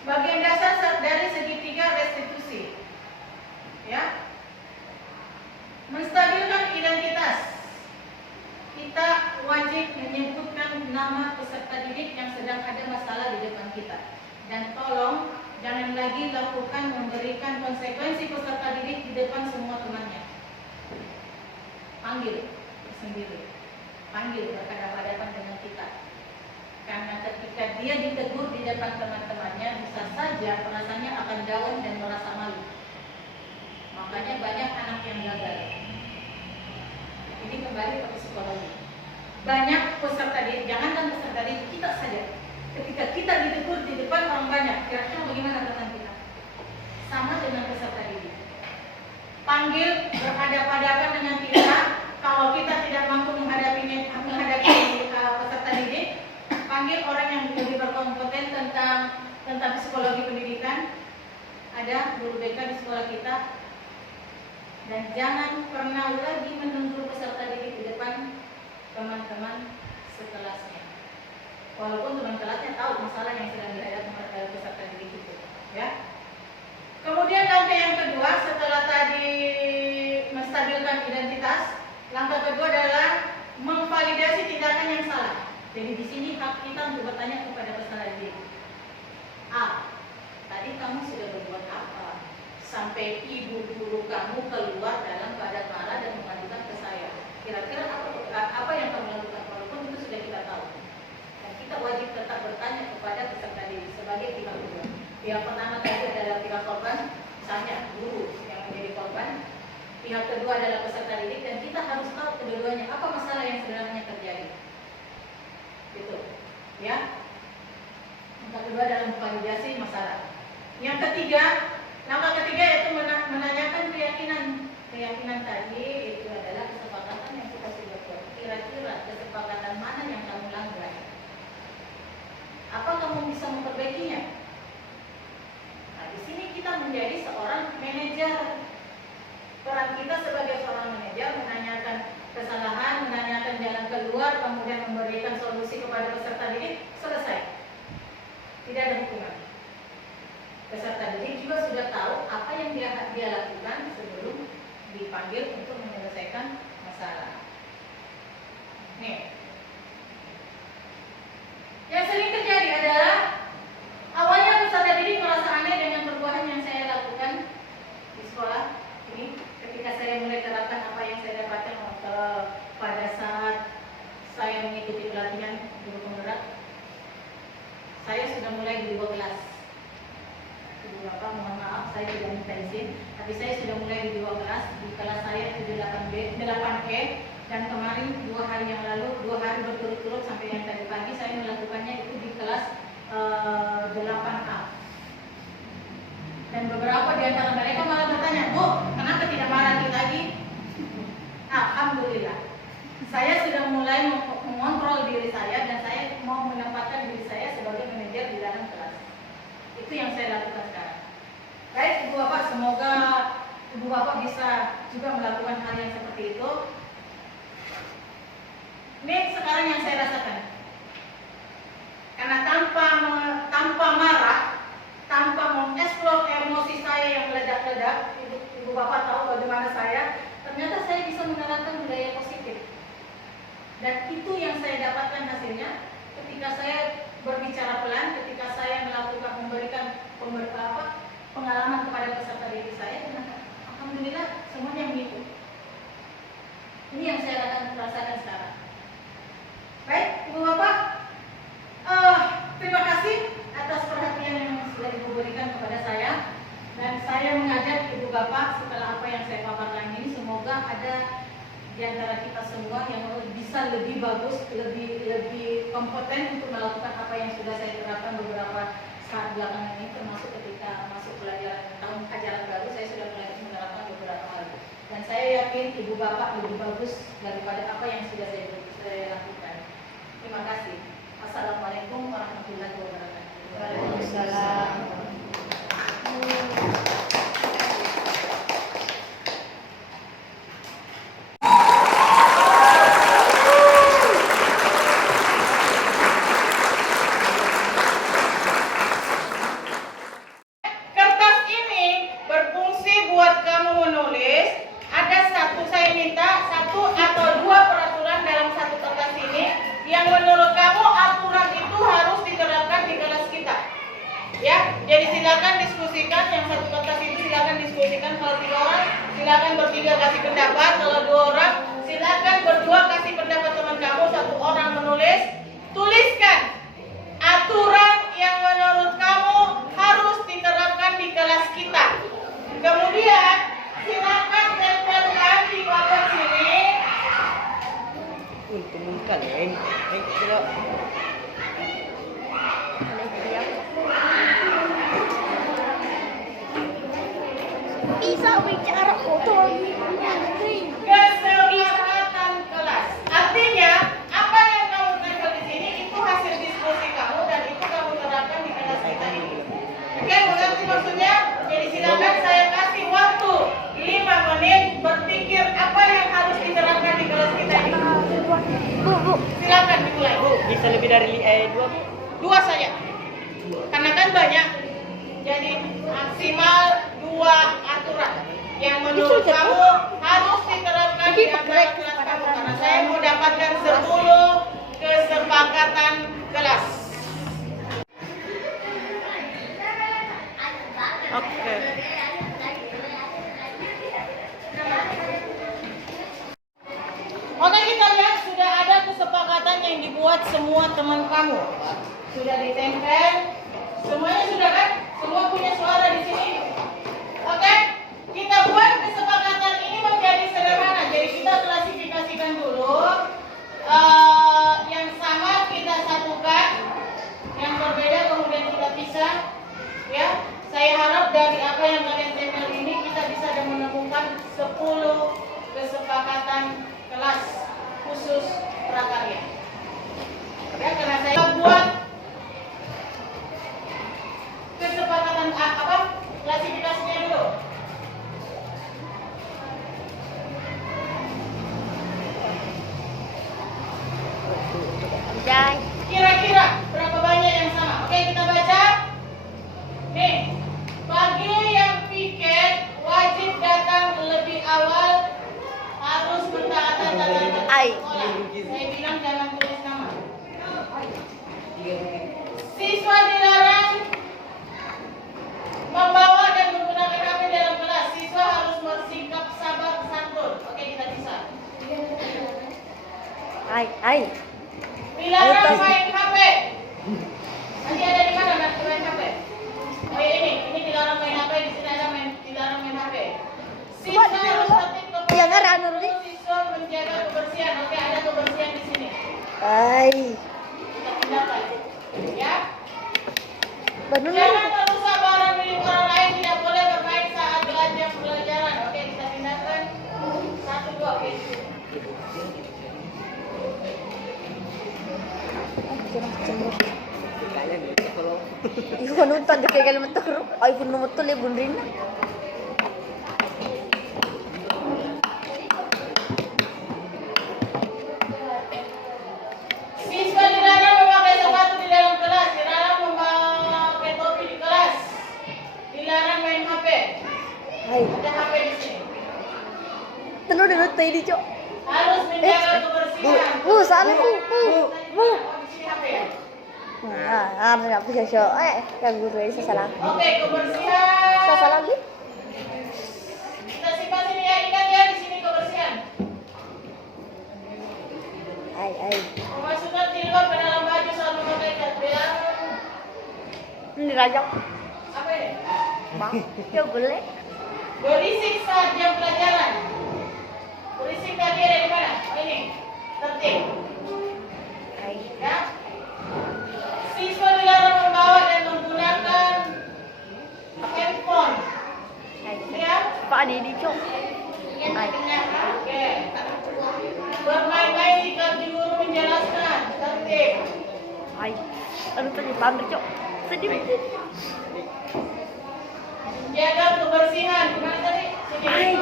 bagian dasar dari segitiga restitusi. Ya. Menstabilkan identitas. Kita wajib menyebutkan nama peserta didik yang sedang ada masalah di depan kita. Dan tolong jangan lagi lakukan memberikan konsekuensi peserta didik di depan semua temannya. Panggil sendiri. Panggil berhadapan-hadapan dengan kita. Karena ketika dia ditegur di depan teman-temannya, bisa saja perasaannya akan down dan merasa malu. Makanya banyak anak yang gagal. Ini kembali ke psikologi. Banyak peserta didik, jangankan peserta didik, kita saja. Ketika kita ditegur di depan orang banyak, kira-kira bagaimana perasaan kita? Sama dengan peserta didik. Panggil berhadapan-hadapan dengan kita. Kalau kita tidak mampu menghadapi peserta didik, panggil orang yang lebih berkompeten tentang psikologi pendidikan. Ada guru BK di sekolah kita. Dan jangan pernah lagi menegur peserta didik di depan teman-teman sekelasnya. Walaupun teman kelasnya tahu masalah yang sedang dihadapi oleh peserta didik itu, ya. Kemudian langkah yang kedua setelah tadi menstabilkan identitas, langkah kedua adalah memvalidasi tindakan yang salah. Jadi di sini hak kita untuk bertanya kepada peserta didik. Tadi kamu sudah berbuat apa? Sampai ibu guru kamu keluar dalam keadaan marah dan mengadukan ke saya. Kira-kira apa yang kamu lakukan? Walaupun itu sudah kita tahu. Dan kita wajib tetap bertanya kepada peserta didik sebagai pihak kedua. Pihak pertama tadi adalah pihak korban, misalnya guru yang menjadi korban. Pihak kedua adalah peserta didik dan kita harus tahu kedua-duanya apa masalah yang sebenarnya terjadi. Gitu, ya. Langkah kedua adalah memvalidasi masalah. Yang ketiga, langkah ketiga yaitu menanyakan keyakinan tadi itu adalah kesepakatan yang kita sudah buat. Kira-kira kesepakatan mana yang kamu langgar? Apa kamu bisa memperbaikinya? Nah, di pembelajaran. Peran kita sebagai seorang manajer menanyakan kesalahan, menanyakan jalan keluar, kemudian memberikan solusi kepada peserta didik, selesai. Tidak ada hukuman. Peserta didik juga sudah tahu apa yang dia lakukan sebelum dipanggil untuk menyelesaikan masalah. Nih, yang sering terjadi adalah awalnya peserta didik merasa aneh dengan perubahan yang saya lakukan di sekolah ini ketika saya mulai terapkan apa yang saya dapatkan pada saat saya mengikuti pelatihan guru penggerak. Saya sudah mulai di 2 kelas. Ibu Bapak, mohon maaf saya tidak minta izin, tapi saya sudah mulai di 2 kelas. Di kelas saya itu 8E, dan kemarin 2 hari yang lalu, 2 hari berturut-turut sampai yang tadi pagi saya melakukannya itu di kelas 8A. Dan beberapa di antara mereka malah bertanya, Bu, kenapa tidak marah lagi? Alhamdulillah, saya sudah mulai mengontrol diri saya dan saya mau menempatkan diri saya sebagai manajer di dalam kelas. Itu yang saya lakukan sekarang. Baik Ibu Bapak, semoga Ibu Bapak bisa juga melakukan hal yang seperti itu. Ini sekarang yang saya rasakan. Karena tanpa marah, tanpa mengeksplor emosi saya yang meledak-ledak, Ibu Bapak tahu bagaimana saya, ternyata saya bisa menerapkan budaya positif. Dan itu yang saya dapatkan hasilnya ketika saya berbicara pelan, ketika saya memberikan pengalaman kepada peserta didik saya, dan alhamdulillah semuanya begitu. Ini yang saya rasakan sekarang. Baik, Ibu Bapak, terima kasih atas perhatian yang sudah Ibu berikan kepada saya, dan saya mengajak Ibu Bapak setelah apa yang saya paparkan ini, semoga ada di antara kita semua yang bisa lebih bagus, lebih kompeten untuk melakukan apa yang sudah saya terapkan beberapa saat belakangan ini, termasuk ketika masuk pelajaran tahun ajaran baru saya sudah mulai menerapkan beberapa hal. Dan saya yakin Ibu Bapak lebih bagus daripada apa yang sudah saya lakukan. Terima kasih. Assalamualaikum warahmatullahi wabarakatuh. Waalaikumsalam. Kertas ini berfungsi buat kamu menulis. Ada saya minta 1 atau 2 peraturan dalam satu kertas ini yang menurut kamu aturan itu harus diterapkan di kelas kita. Ya, jadi silakan diskusikan. Yang satu kertas itu silakan diskusikan. Kalau 3 orang silakan bertiga kasih pendapat. Kalau 2 orang silakan berdua kasih pendapat teman kamu. 1 orang menulis. Tuliskan aturan yang menurut kamu harus diterapkan di kelas kita. Kemudian silakan tempelkan di papan sini. Bisa bicara kotor. Kesepakatan kelas. Artinya apa yang kamu tempel di sini itu hasil diskusi kamu dan itu kamu terapkan di kelas kita ini. Oke, mengerti maksudnya? Jadi silakan saya kasih waktu 5 menit berpikir apa yang harus diterapkan di kelas kita ini. Bu. Silakan dimulai. Bu, bisa lebih dari 2, Bu? 2 saja. Karena kan banyak. Jadi maksimal 2 aturan yang menurut kamu harus diterapkan di antara kelas kamu. Karena saya mau dapatkan 10 kesepakatan kelas. Oke. Oke, kita lihat sudah ada kesepakatan yang dibuat semua teman kamu. Sudah ditempel. Semuanya sudah kan? Semua punya suara di sini. Oke, kita buat kesepakatan ini menjadi sederhana. Jadi kita klasifikasikan dulu. Yang sama kita satukan, yang berbeda kemudian kita pisah. Ya, saya harap dari apa yang kalian tempel ini kita bisa menemukan 10 kesepakatan kelas khusus prakarya. Ya, karena saya buat kesepakatan klasifikasinya dulu. sekolah. Saya bilang jangan tulis nama. Siswa dilarang membawa dan menggunakan HP dalam kelas. Siswa harus bersikap sabar santun. Oke, kita bisa. Hai. Dilarang main HP. Nanti ada di mana nanti main HP? Oh ini dilarang main HP. Di sini ada dilarang main HP. Siswa harus tertib kepada Yang ngarang dulu. siswa menjaga kebersihan. Oke, ada kebersihan di sini. Hai. Kita pindahkan. Ya. Benar. Jangan merusak barang milik orang lain. Tidak boleh bermain saat belajar pelajaran. Oke, kita pindahkan. 1, 2. Oke. Iku nonton deh kayak metu kru. Ay pun metu le bundrin. Siswa dilarang memakai sepatu di dalam kelas, dilarang memakai topi di kelas, dilarang main HP. Hai. Ada HP di sini. Telu dulu tadi di cok. Harus menjaga kebersihan. Salah bu. Di sini HP ya. Nah, ada apa sih cok? Yang guru ini salah. Oke, kebersihan. Salah lagi. Kita simpan sini ya, ingat ya di sini kebersihan. Hai. Memasukkan jilbab ke dalam baju saat memakai jas. Dilarang. Ini rajak. Apa ini? Bang, ya boleh. Berisik saat jam pelajaran. Berisik tadi ada di mana? Oh, ini. Tertib. Hai. Ya. Siswa dilarang membawa dan menggunakan handphone. Ya. Pak di cok. Hai. Oke. Bermain-main jika guru menjelaskan. Tertib. Hai. Aduh tadi pandai cok. Sedih. Jaga kebersihan. Gimana tadi? Sini. Hai.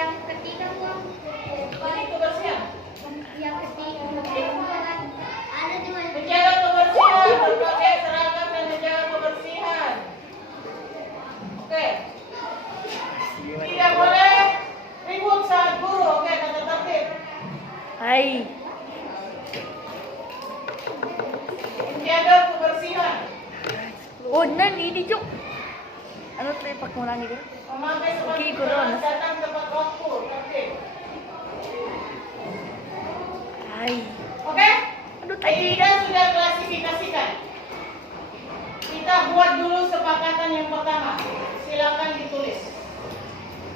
Yang ketiga bang, Ini kebersihan. yang ketiga ada di mana? Menjaga kebersihan. Berpakai seragam dan menjaga kebersihan. Oke. Tidak boleh ribut saat guru. Oke, tata tertib. Hai. Menjaga kebersihan. Oh, nanti di cok. Anu tadi pak mulai deh. Memakai sepatu Oke, guru. kelas, datang tepat waktu. Tertib. Hai. Oke? Aduh tadi. Kita sudah klasifikasikan. Kita buat dulu sepakatan yang pertama. Silakan ditulis.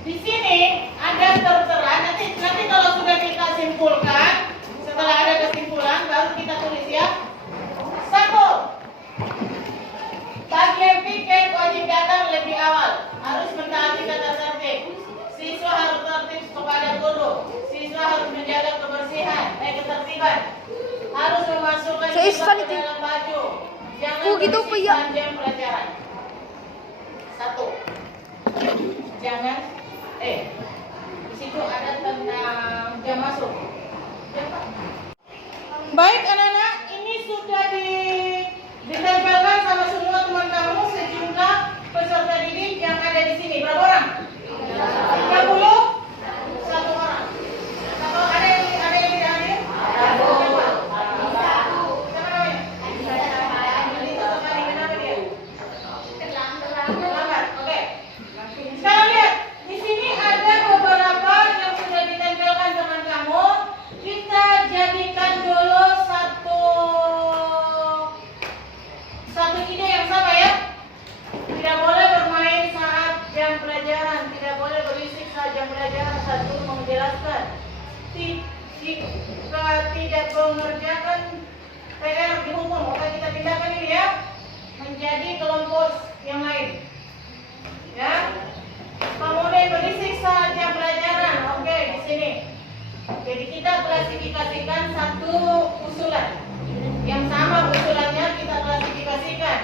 Di sini ada tertera. Nanti kalau sudah kita simpulkan, setelah ada kesimpulan, baru kita tulis ya. 1. Bagi yang pikir wajib datang lebih awal. Harus mentaati kata tertib. Siswa harus tertib kepada guru. Siswa harus menjaga kebersihan, ketertiban. Harus memasukkan jilbab ke dalam baju. Jangan gitu, berisik Pak, ya. saat jam pelajaran. 1. Jangan di situ ada tentang jam masuk. Baik anak-anak, ini sudah ditempelkan sama semua teman kamu sejumlah peserta didik yang ada di sini. Berapa orang? 30? 1 orang. Kalau ada yang tidak hadir? Siapa? Siapa namanya? Anissa Safari. Kenapa dia? Terlambat. Oke. Sekarang lihat, di sini ada beberapa yang sudah ditempelkan teman kamu. Kita jadikan dulu satu ide yang sama ya. Tidak boleh bermain saat jam pelajaran, tidak boleh berisik saat jam pelajaran saat guru menjelaskan. Jika tidak mengerjakan PR dihukum. Oke, kita pindahkan ini ya menjadi kelompok yang lain. Ya. Kemudian berisik saat jam pelajaran. Oke, di sini. Jadi kita klasifikasikan satu usulan. Yang sama usulannya kita klasifikasikan.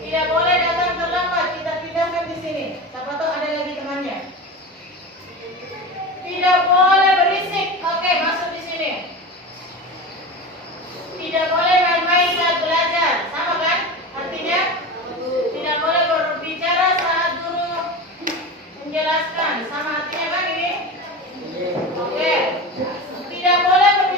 Tidak boleh datang terlambat, kita pindahkan di sini. Siapa tahu ada lagi temannya. Tidak boleh berisik. Oke, masuk di sini. Tidak boleh main-main saat belajar. Sama kan? Artinya tidak boleh berbicara saat guru menjelaskan. Sama artinya kan ini? Oke. Tidak boleh berbicara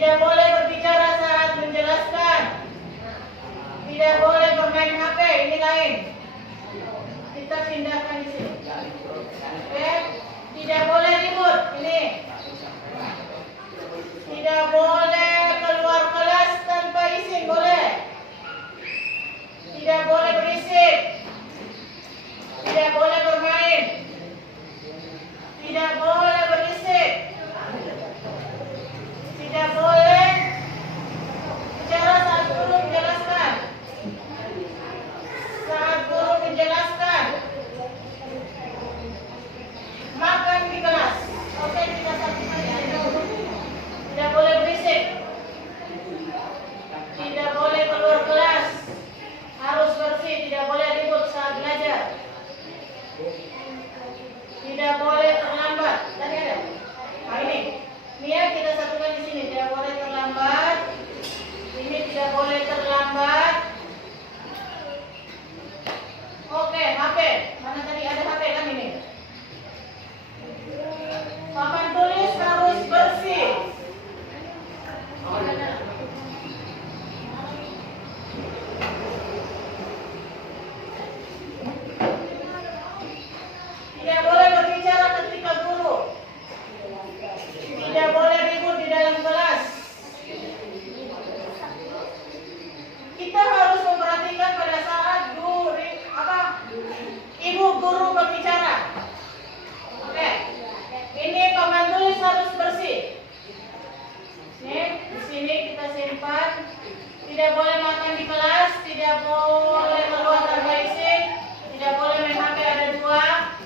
Tidak boleh berbicara saat menjelaskan. Tidak boleh bermain HP, ini lain. Kita pindahkan di sini. Oke? Tidak boleh ribut, ini. Tidak boleh keluar kelas tanpa izin, boleh. Tidak boleh berisik. Tidak boleh bermain. Tidak boleh berisik. Tidak boleh bicara saat guru menjelaskan. Saat guru menjelaskan. Makan di kelas. Oke, kita satukan ya. Tidak boleh berisik. Tidak boleh keluar kelas. Harus bersih, tidak boleh ribut saat belajar. Tidak boleh terlambat. Tadi ada. Nah ini. Nia kita satukan di sini. Tidak boleh terlambat. Ini tidak boleh terlambat. Oke, HP. Mana tadi ada HP kan ini? Papan tulis harus bersih. Tidak boleh berbicara ketika guru. Tidak boleh ribut di dalam kelas. Kita harus memperhatikan pada saat ibu guru berbicara. Oke. Ini papan tulis harus bersih. Nih, di sini kita simpan. Tidak boleh makan di kelas, tidak boleh keluar tanpa izin, tidak boleh main HP ada dua,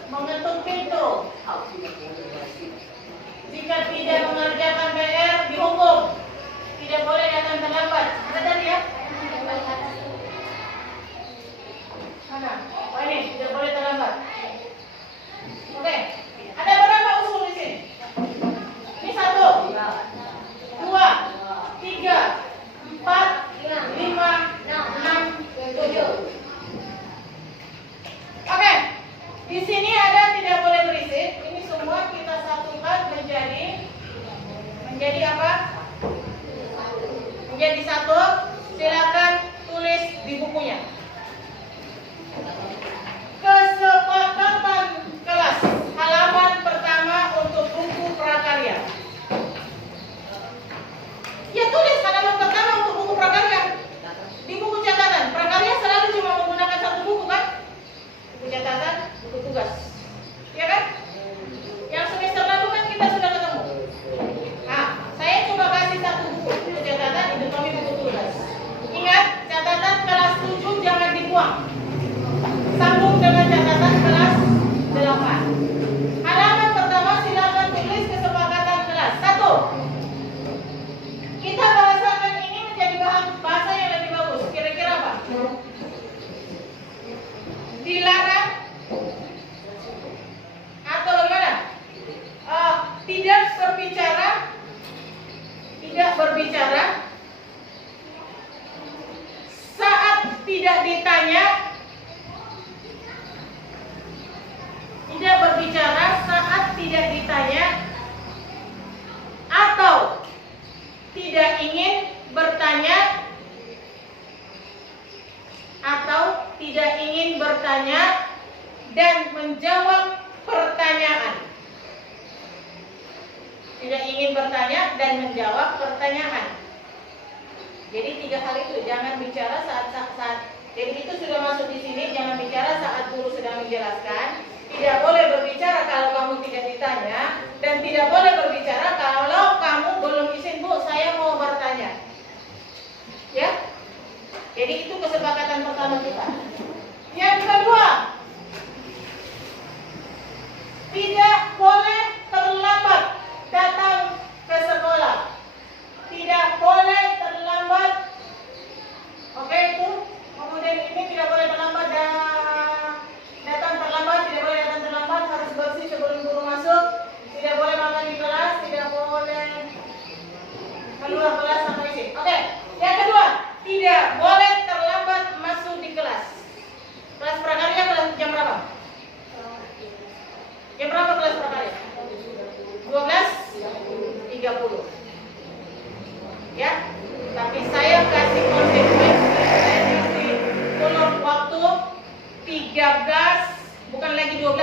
mengetuk pintu. Jika tidak mengerjakan PR dihukum. Tidak boleh datang terlambat. Ada tadi ya? Mana? Oh ini tidak boleh terlambat. Oke. Ada berapa usul di sini? Ini 1, 2, 3, 4, 5, 6, 7. Oke. Di sini ada tidak boleh berisik. Ini semua kita satukan menjadi apa? Menjadi satu. Silakan tulis di bukunya. Kesepakatan kelas. Halaman pertama untuk buku prakarya. Ya tulis halaman pertama untuk buku prakarya. Di buku catatan. Prakarya selalu cuma menggunakan satu buku kan? Buku catatan, buku tugas. Ya kan? Yang semester lalu kan kita sudah ketemu. Nah, saya coba kasih satu buku catatan, itu kami buku tugas. Ingat, catatan kelas 7 jangan dibuang. Sambung dengan catatan kelas 8. Halaman pertama silakan tulis kesepakatan kelas. 1. Kita bahasakan ini menjadi bahasa yang lebih bagus. Kira-kira apa? Dilarang atau bagaimana? Tidak berbicara saat tidak ditanya. Tidak berbicara saat tidak ditanya atau tidak ingin bertanya dan menjawab pertanyaan. Tidak ingin bertanya dan menjawab pertanyaan. Jadi 3 hal itu, jangan bicara saat. Jadi itu sudah masuk di sini, jangan bicara saat guru sedang menjelaskan. Tidak boleh berbicara kalau kamu tidak ditanya, dan tidak boleh berbicara kalau kamu belum izin, Bu, saya mau bertanya. Ya? Jadi itu kesepakatan pertama kita. Yang kedua, tidak boleh terlambat datang ke sekolah. Tidak boleh terlambat. Oke, itu. Kemudian ini tidak boleh terlambat datang terlambat, tidak boleh datang terlambat, harus bersih sebelum guru masuk. Tidak boleh makan di kelas, tidak boleh ya. Tapi saya kasih konsekuensi, saya kasih ulur waktu 13, bukan lagi 12.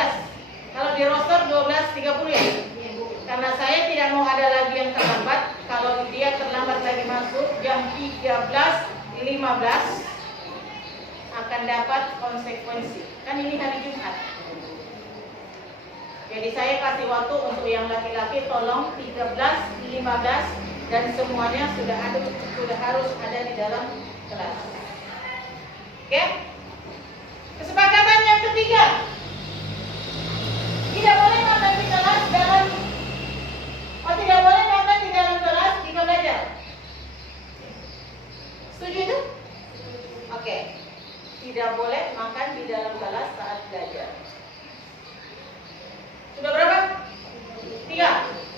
Kalau di roster 12.30 ya. Karena saya tidak mau ada lagi yang terlambat. Kalau dia terlambat lagi masuk jam 13.15 akan dapat konsekuensi. Kan ini hari Jumat. Jadi saya kasih waktu untuk yang laki-laki tolong 13.15 dan semuanya sudah harus ada di dalam kelas. Oke? Kesepakatan yang ketiga. Tidak boleh makan di kelas tidak boleh makan di dalam kelas jika belajar. Setuju itu? Oke. Tidak boleh makan di dalam kelas saat belajar. Sudah berapa? 3.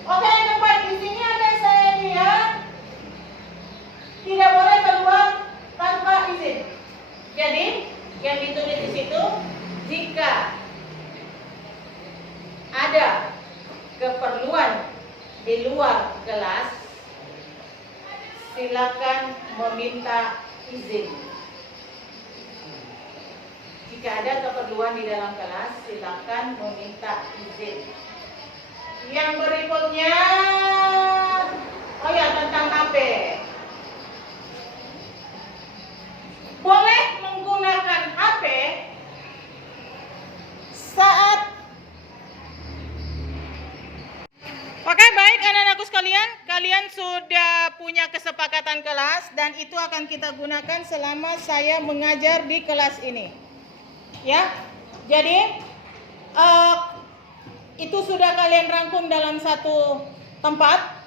Oke, yang keempat. Di sini akan saya lihat tidak boleh keluar tanpa izin. Jadi, yang ditulis di situ, jika ada keperluan di luar kelas, silakan meminta izin. Jika ada keperluan di dalam kelas, silakan meminta izin. Yang berikutnya, oh ya, tentang HP. Boleh menggunakan HP saat. Oke, baik anak-anakku sekalian, kalian sudah punya kesepakatan kelas dan itu akan kita gunakan selama saya mengajar di kelas ini. Ya, jadi itu sudah kalian rangkum dalam satu tempat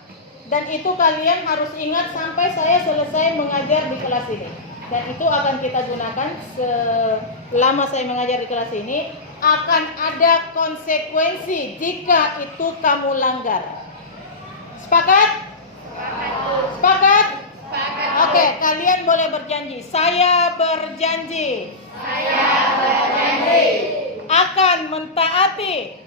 dan itu kalian harus ingat sampai saya selesai mengajar di kelas ini. Dan itu akan kita gunakan selama saya mengajar di kelas ini. Akan ada konsekuensi jika itu kamu langgar. Sepakat? Sepakat? Sepakat. Oke, kalian boleh berjanji. Saya berjanji. Akan mentaati.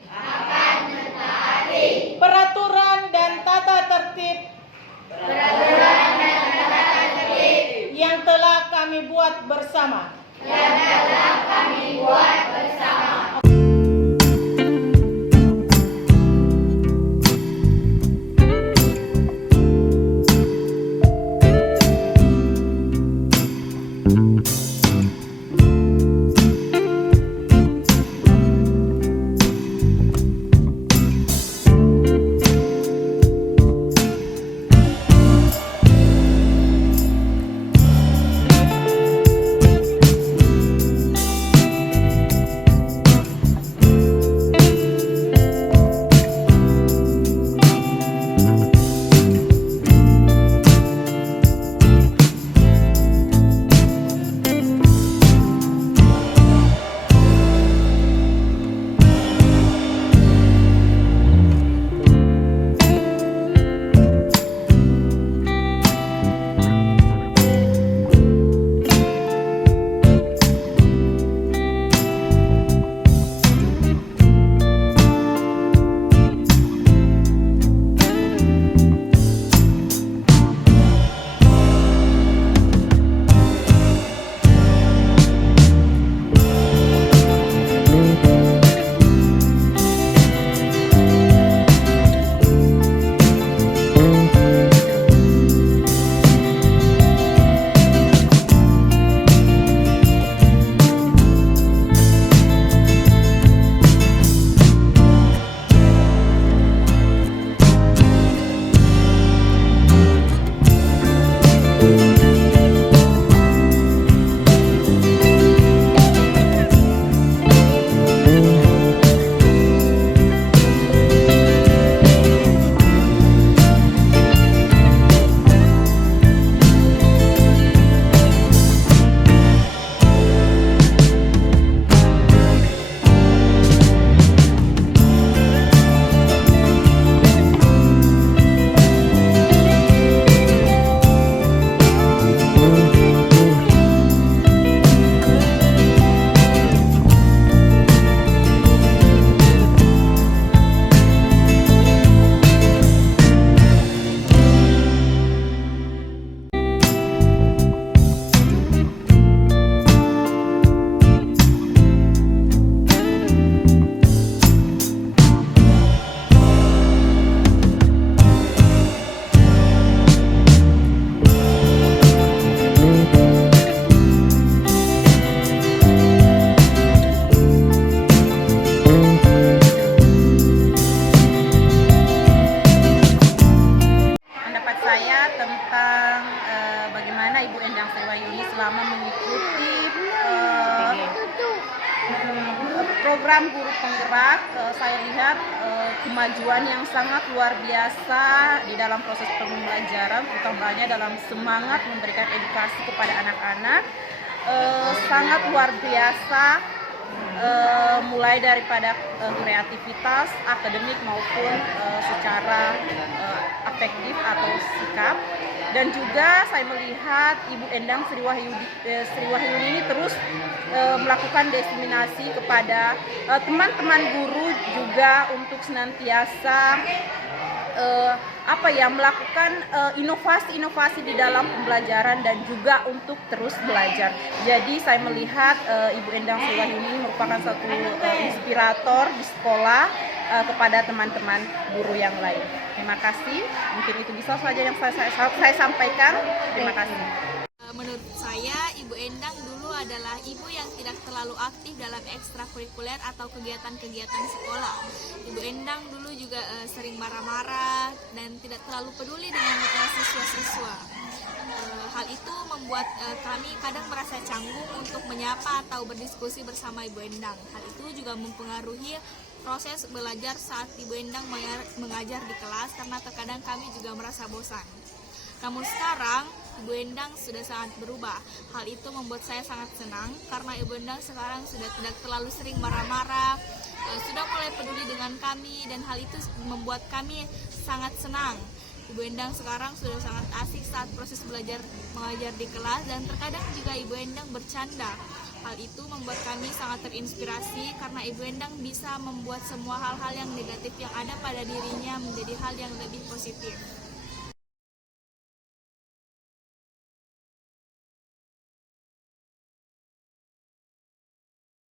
Peraturan dan tata tertib. Yang telah kami buat bersama. tentang bagaimana Ibu Endang Sriwahyuni selama mengikuti program guru penggerak. Saya lihat kemajuan yang sangat luar biasa di dalam proses pembelajaran, utamanya dalam semangat memberikan edukasi kepada anak-anak. Sangat luar biasa, mulai daripada kreativitas, akademik maupun secara afektif atau sikap. Dan juga saya melihat Ibu Endang Sriwahyuni ini terus melakukan diseminasi kepada teman-teman guru juga untuk senantiasa melakukan inovasi-inovasi di dalam pembelajaran dan juga untuk terus belajar. Jadi saya melihat Ibu Endang Sriwahyuni merupakan satu inspirator di sekolah kepada teman-teman guru yang lain. Terima kasih. Mungkin itu bisa saja yang saya sampaikan. Terima kasih. Menurut saya, Ibu Endang dulu adalah ibu yang tidak terlalu aktif dalam ekstrakurikuler atau kegiatan-kegiatan sekolah. Ibu Endang dulu juga sering marah-marah dan tidak terlalu peduli dengan siswa-siswa. Hal itu membuat kami kadang merasa canggung untuk menyapa atau berdiskusi bersama Ibu Endang. Hal itu juga mempengaruhi proses belajar saat Ibu Endang mengajar di kelas, karena terkadang kami juga merasa bosan. Namun sekarang Ibu Endang sudah sangat berubah. Hal itu membuat saya sangat senang karena Ibu Endang sekarang sudah tidak terlalu sering marah-marah, sudah mulai peduli dengan kami, dan hal itu membuat kami sangat senang. Ibu Endang sekarang sudah sangat asik saat proses belajar mengajar di kelas, dan terkadang juga Ibu Endang bercanda. Hal itu membuat kami sangat terinspirasi karena Ibu Endang bisa membuat semua hal-hal yang negatif yang ada pada dirinya menjadi hal yang lebih positif.